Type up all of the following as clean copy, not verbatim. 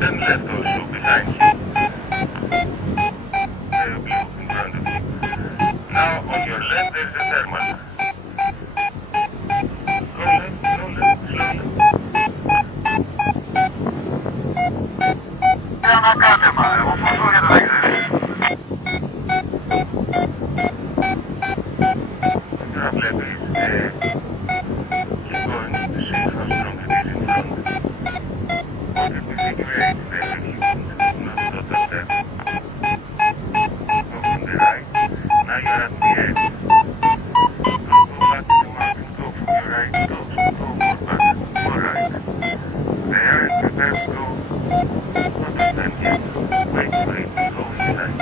Turn left also behind you. Blue in front of you. Now on your left there is a thermal. Go left, slowly. Ένα κάτεμα, εγώ φωτώ για το δεν ξέρεις. Τώρα βλέπεις keep going to see how strong it is in front. What it will be great, they will keep not total death. Go from the right, now you're at the edge. Don't go back to the mountain, go from your right, go more back, more right. There and prepare to go. Not to stand yet, wait, go inside.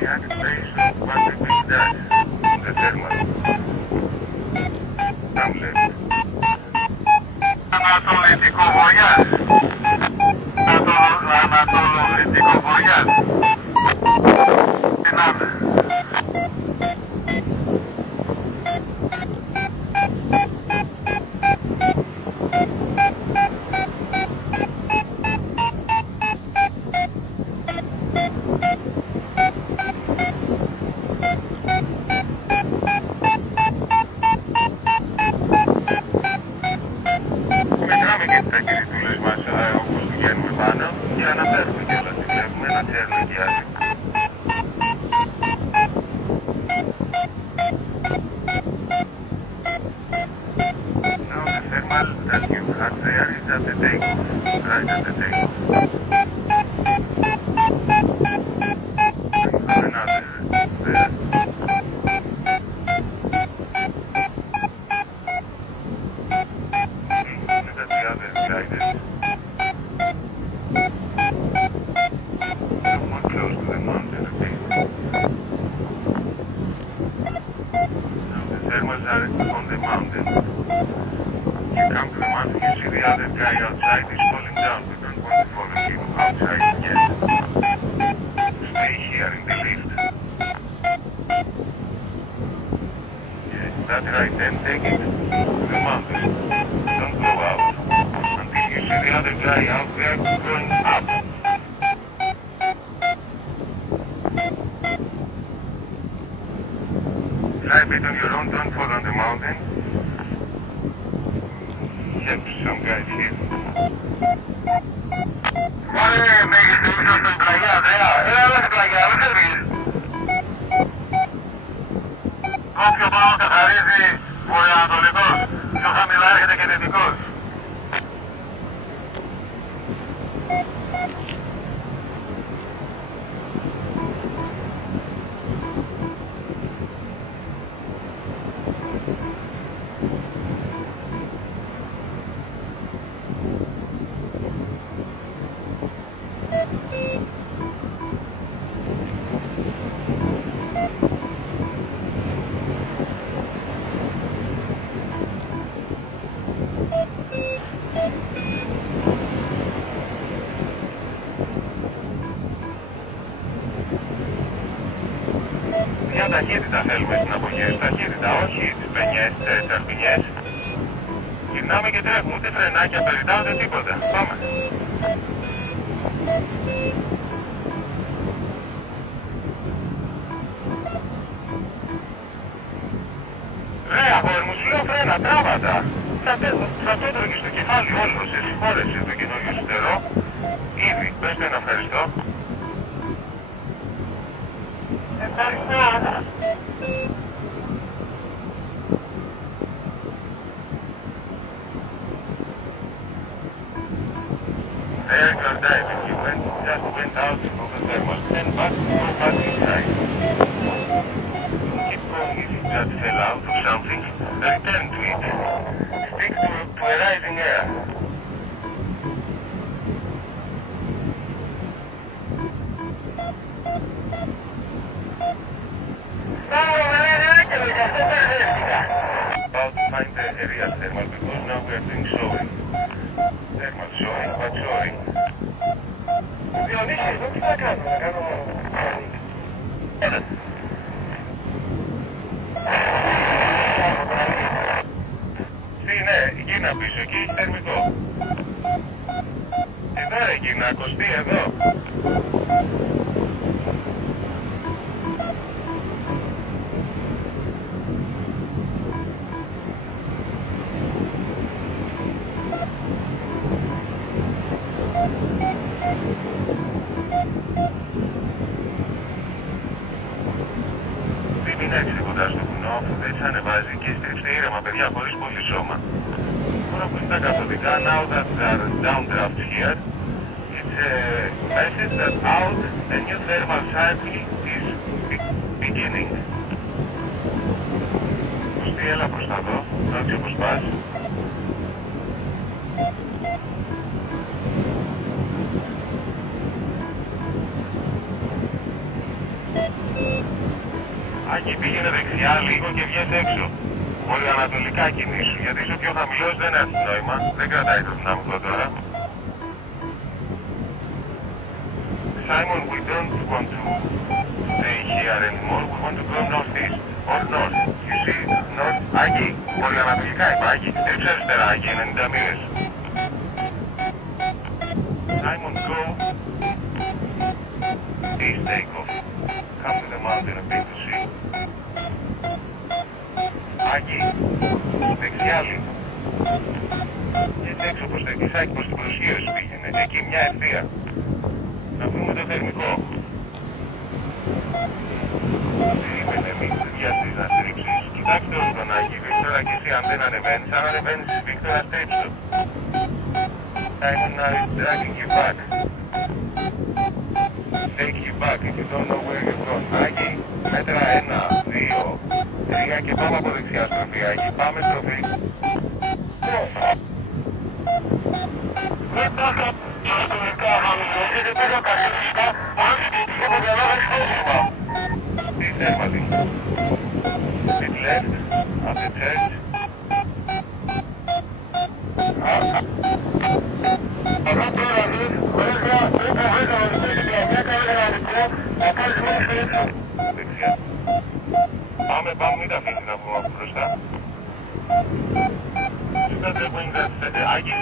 React based on what the big does in the thermal. Come left. Ανατολικό βορειάς. Ανατολικό βορειάς. Δυνάμε. Μετράμε και τα κηρυτούλες μας όπως πηγαίνουμε πάνω και αναφέρουμε κιόλας τι βλέπουμε, να ξέρουμε και άλλοι. Now the thermal that you had there is at the takeoff, right at the takeoff. And you have another there. Look at the other gliders. Somewhat close to the mountain a bit. Now the thermals are on the mountain. You come to the mountain, you see the other guy outside is falling down. We don't want to follow him outside yet. Stay here in the lift. Yes, that's right, then take it to the mountain. Don't go out until you see the other guy out there going up. Fly a bit on your own, don't fall on the mountain. Help some guys here. Ωραία, μέγιστη ύψος στην πλαγιά, Ανδρέα. Έλα στην πλαγιά, μην φεύγεις. Όποιο πάνω καθαρίζει βορειοανατολικός, πιο χαμηλά έρχεται και δυτικός. Μια ταχύτητα θέλουμε στην απογείωση, ταχύτητα, όχι τις πενιές, τις αρπινιές. Γυρνάμε και τρέχουμε, ούτε φρενάκια, περιτά, ούτε τίποτα. Πάμε. Ρε αγόρι μου, σου λέω φρένα, τράβατα. Θα το έτρωγες στο κεφάλι όλο, σε συγχώρεσε το καινούργιο σου νερό. Ήδη, πες το ένα ευχαριστώ. Ευχαριστώ. There you're diving. You just went out of the thermal. Stand back, go back inside. Keep going if you just fell out or something. Return to it. Stick to a rising air. About to find the area thermal because now we are doing soaring. Thermal soaring, but soaring. Διονύση, εδώ τι θα κάνω, να κάνω... Τι, ναι, γίνα πίσω, εκεί έχει θερμικό. Και τώρα Άκη, να ακουστεί εδώ. Μην έξι κοντά στο βουνό, αφού δεν σε ανεβάζει και στρίψτε ήρεμα, παιδιά, χωρίς πολύ σώμα. Τώρα που είναι τα καθοδικά, now that there are downdrafts here, it's a message that out a new thermal cycle is beginning. Κωστή, έλα προς τα δω, να έτσι όπως πας. Άκη, πήγαινε δεξιά λίγο και βγες έξω. Βορειοανατολικά κινήσου, γιατί είσαι πιο χαμηλός, δεν έχει νόημα. Δεν κρατάει το δυναμικό τώρα. Simon, we don't want to stay here anymore. We want to go northeast or north. You see, north. Άκη, βορειοανατολικά είπα, Άκη. Στρίψε αριστερά, Άκη, 90 μοίρες. Simon, go east takeoff. Come to the mountain a bit to see. Άκη, δεξιά λίγο. Και έτσι έξω προς το εκκλησάκι, προς την προσγείωση πήγαινε. Εκεί μια ευθεία. Να βρούμε το θερμικό. Περίμενε, μην βιαστείς να στρίψεις. Κοιτάξτε όλο τον Άκη, Βίκτορα, και εσύ αν δεν ανεβαίνεις. Αν ανεβαίνεις, Βίκτορα, στρίψτε. Simon, now is dragging you back. Take you back if you don't know where you're going. Άκη, μέτρα 1, 2, 3 και πάμε από δεξιά στροφή. Άκη, πάμε στροφή. Δεν πάω ιστορικά χαμηλώση, δεν πήγα καθιστικά, αν και το διαλάβεις χώσιμα. Τι θέρματι. Sit left, at the church. Εδώ τώρα δεις, βέβαια, όπου βρήκα να δεις μια καλή δυναμικό, να πάρεις μόνο στο ύψο. Δεξιά. Πάμε, μην τα αφήσεις να πούμε από μπροστά. Άκη,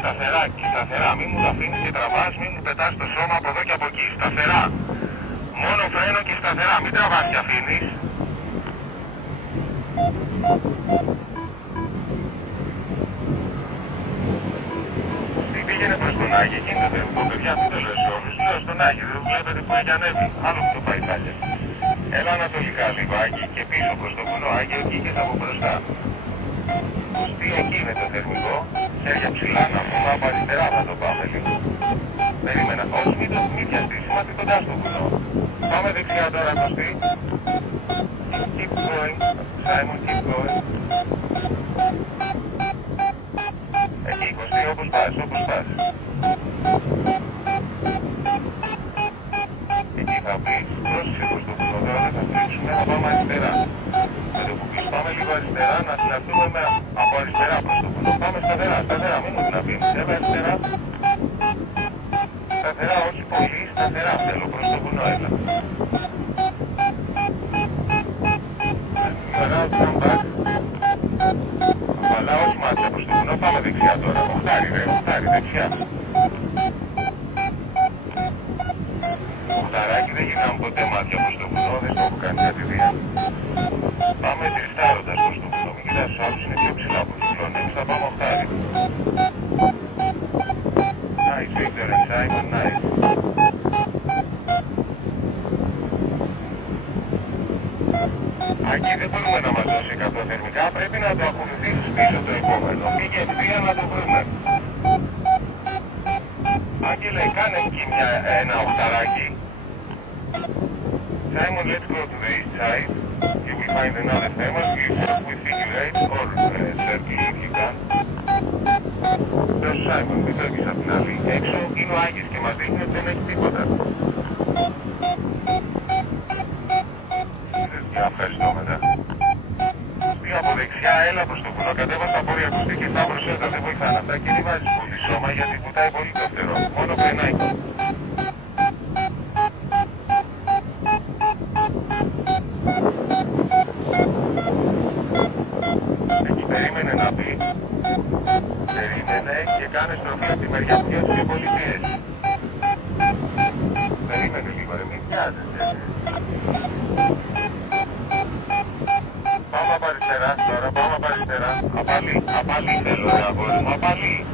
σταθερά, μην μου τα αφήνεις και τραβάς, μην μου πετάς το σώμα από εδώ και από εκεί, σταθερά. Μόνο φρένο και σταθερά, μην τραβάς και αφήνεις. Πήγαινε προς τον Άγιο, εκείνο το θερμικό, παιδιά, μην το λέω σε όλους. Λέω στον Άγιο, δεν βλέπετε που έχει ανέβει. Άλλο που το πάει τάλια. Έλα ανατολικά λίγο, Άγιο, και πίσω προς το βουνό, Άγιο, βγήκες από μπροστά. Κωστή, εκεί είναι το θερμικό. Χέρια ψηλά να πούμε, από αριστερά θα το πάμε λίγο. Περίμενα, όχι, μην πιαστείς, είμαστε κοντά στο βουνό. Πάμε δεξιά τώρα, Κωστή. Keep going, Simon, keep going. Εκεί, Κωστή, όπως πας, όπως πας. Εκεί θα πεις, πρόσεξε προς το βουνό, τώρα δεν θα στρίψουμε, θα πάμε αριστερά. Με το που πεις πάμε λίγο αριστερά, να συναντούμε από αριστερά προς το βουνό. Πάμε σταθερά, μην μου την αφήνεις, έλα αριστερά. Σταθερά, όχι πολύ, σταθερά θέλω, προς το βουνό, έλα. Around, come back. Αλλά όχι μάτια προς το βουνό, πάμε δεξιά τώρα. Οχτάρι, δεξιά. Οχταράκι, δεν γυρνάμε ποτέ μάτια προς το βουνό, δεν το έχω κάνει κατηδίαν. Πάμε τριστάροντας προς το βουνό, μην κοιτάς τους άλλους, είναι πιο ψηλά από τους κλονίους, θα πάμε οχτάρι. Nice, Victor and Simon, nice. Άκη, δεν μπορούμε να μας δώσει 100 θερμικά, πρέπει να το ακολουθήσεις πίσω το επόμενο. Πήγε ευθεία να το βρούμε. Άγγελε, κάνε εκεί ένα οχταράκι. Simon, let's go to the east side. You will find another thermal. You work with figure 8 or circle if you can. Δώσ' Simon, μην φεύγεις απ' την άλλη. Έξω είναι ο Άγγης και μας δείχνει ότι δεν έχει τίποτα. Ευχαριστώ μετά. Πήγα από δεξιά, έλα προς το βουνό, κατέβα στα πόδια του και στα προσέτα, δεν βοηθάνε αυτά και δεν βάζεις πολύ σώμα γιατί βουτάει πολύ το φτερό, μόνο φρενάει. Εκεί περίμενε να πει, περίμενε και κάνε στροφή από τη μεριά που νιώθει και πολύ πίεση. χρειάζεται. Πάμε από αριστερά τώρα, πάμε από αριστερά. Απαλή θέλω ρε αγόρι μου, απαλή.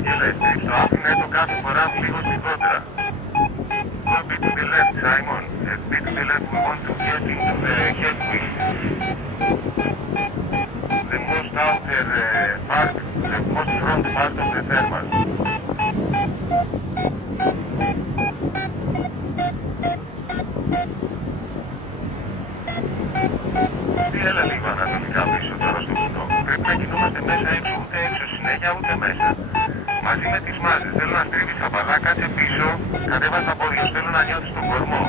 Άγγελε, το άφηνε το κάθε φορά λίγο στην κόντρα. Go a bit to the left, Simon. A bit to the left, we want to get into the headwheel. The most outer part, the most front part of the thermal. Τι έλα λίγο ανατολικά πίσω τώρα στο βουνό. Πρέπει να κινούμαστε μέσα έξω, ούτε έξω συνέχεια ούτε μέσα. Μαζί με τις μάζες, θέλω να στρίβεις απαλά, κάτσε πίσω, κατέβας τα πόδια, θέλω να νιώθεις τον κορμό.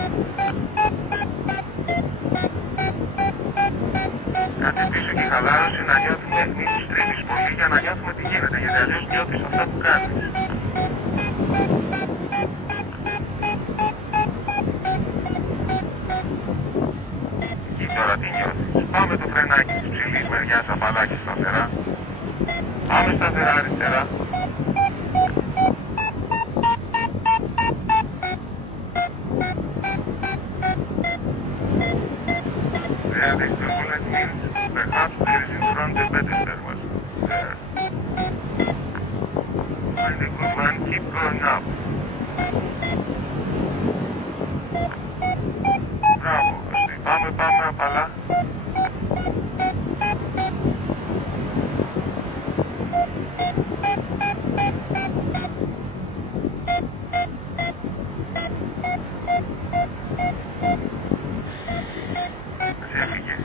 Κάτσε πίσω και χαλάρωσε να νιώθουμε, μην στρίβεις πολύ για να νιώθουμε τι γίνεται, γιατί αλλιώς νιώθεις αυτά που κάνεις. Εκεί τώρα τι νιώθεις. Πάμε το φρενάκι της ψηλής μεριάς απαλά και σταθερά. Πάμε σταθερά αριστερά. There, the turbulent means perhaps there is in front a better thermal. There. Find a good one, keep going up. Μπράβο, πάμε απαλά.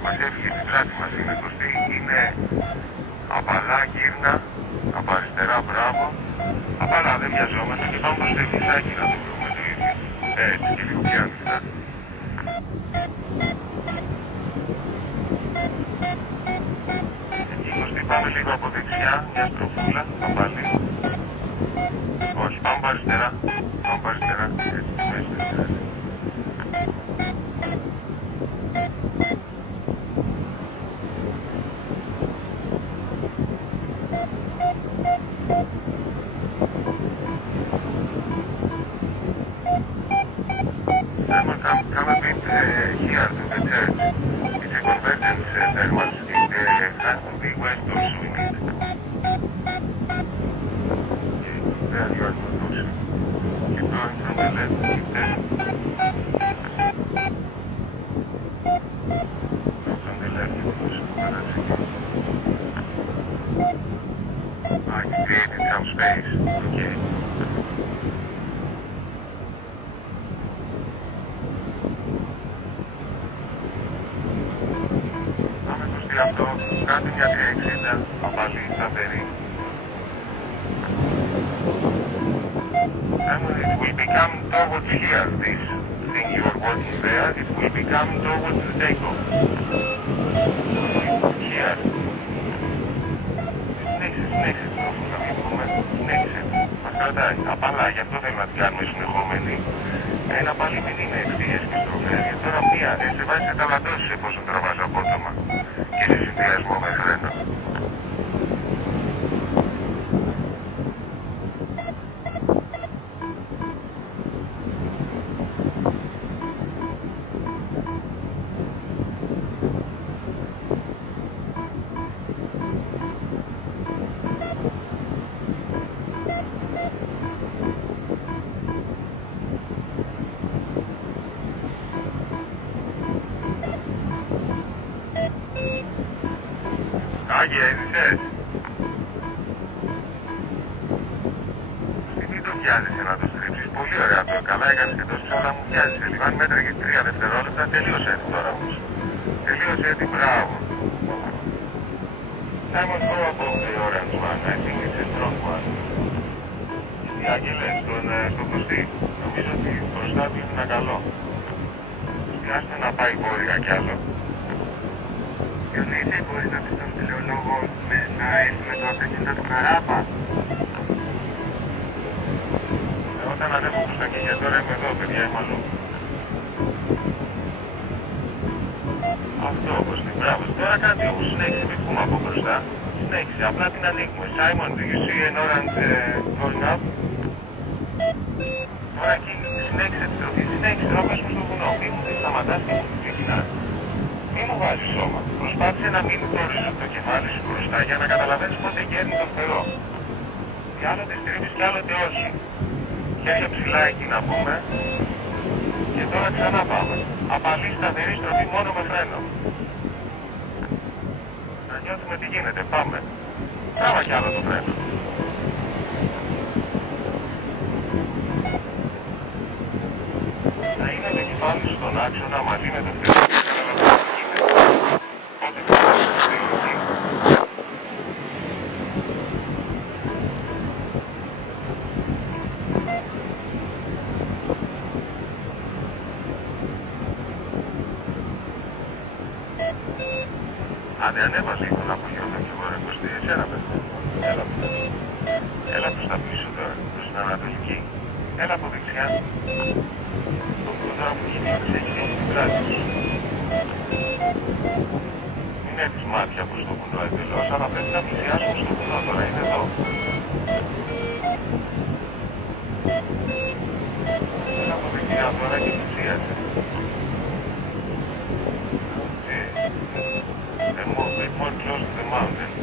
Μας έφυγε στη στράτη μας, είναι σωστή, είναι απαλά, γύρνα, από αριστερά, μπράβο, απαλά, δεν βιαζόμαστε και πάμε προς το εφησάκι να το βρούμε το ίδιο, έτσι και λίγο πιο ανοιχτά. Εκεί σωστή, πάμε λίγο από δεξιά, μια στροφούλα, θα πάλι, όχι, πάμε αριστερά, έτσι, μέσα αριστερά. Come a bit here to the church. It's a convergence thermal. It has to be west also in it. There you are good also. Keep going from the left, keep turning. Go from the left also. You created some space. Okay. Αυτό, κάντε μια 360, απαλή, σταθερή. And when it will become towards here, this thing you are working there, it will become towards the takeoff. Here. Συνέχισε, να μην πούμε, συνέχισε. Μας κρατάει, απαλά, γι' αυτό θέλουμε να την κάνουμε συνεχόμενη. Ένα πάλι δεν είναι ευθείες και στροφές, και τώρα μία, σε βάζει σε ταλαντώσεις εφόσον τραβάς απότομα. Και σε συνδυασμό με φρένο. Άγια, είδησες. Μην το βιάζεσαι να το στρίψεις. Πολύ ωραία αυτό. Καλά έκανες και τόσο όλα μου βιάζεσαι. Λοιπόν, αν μέτραγες 3 δευτερόλεπτα, τελείωσε έτσι τώρα όμως. Τελείωσε έτσι, μπράβο. Simon, go above the orange one. I think it's a strong one. Άγγελε, στο κωστή. Νομίζω ότι μπροστά του είναι ένα καλό. Σκιάστε να πάει βόρεια κι άλλο. Διονύση, μπορείς να πεις στον τηλεολόγο να έρθουμε το αυτοκίνητο του Καράπα. Όταν ανέβω προς τα κηγεία, τώρα είμαι εδώ, παιδιά, είμαι αλλού. Αυτό, όπως την μπράβο. Τώρα κάτι όμως, συνέχισε, μην πούμε από μπροστά. Συνέχισε, απλά την ανοίγουμε. Simon, do you see an orange going up? Τώρα εκεί συνέχισε τη στροφή, συνέχισε, τώρα πες μου στο βουνό. Μη μου την σταματάς και μου την ξεκινάς. Μη μου βάζεις σώμα. Προσπάθησε να μην δώσεις το κεφάλι σου μπροστά για να καταλαβαίνεις πότε γέρνει τον φερό. Και άλλοτε στρίβεις και άλλοτε όχι. Χέρια ψηλά εκεί να πούμε. Και τώρα ξανά πάμε. Απαλή σταθερή στροφή μόνο με φρένο. Να νιώθουμε τι γίνεται. Πάμε. Τράβα κι άλλο το φρένο. Θα είναι το κεφάλι σου στον άξονα μαζί με το φρένο. Άντε ανέβασε τον απογειό και εγώ ρε Κωστή, εσένα παιδί. Έλα προς τα πίσω τώρα, προς την Ανατολική. Έλα από δεξιά. Το προδρόμο που γίνεται έχει γίνει την πλάτη σου. Μην έχεις μάτια προς το βουνό εντελώς, αλλά πρέπει να πλησιάσουμε στο βουνό τώρα, είναι εδώ. Έλα από δεξιά τώρα και πλησίασε. And more close to the mountain.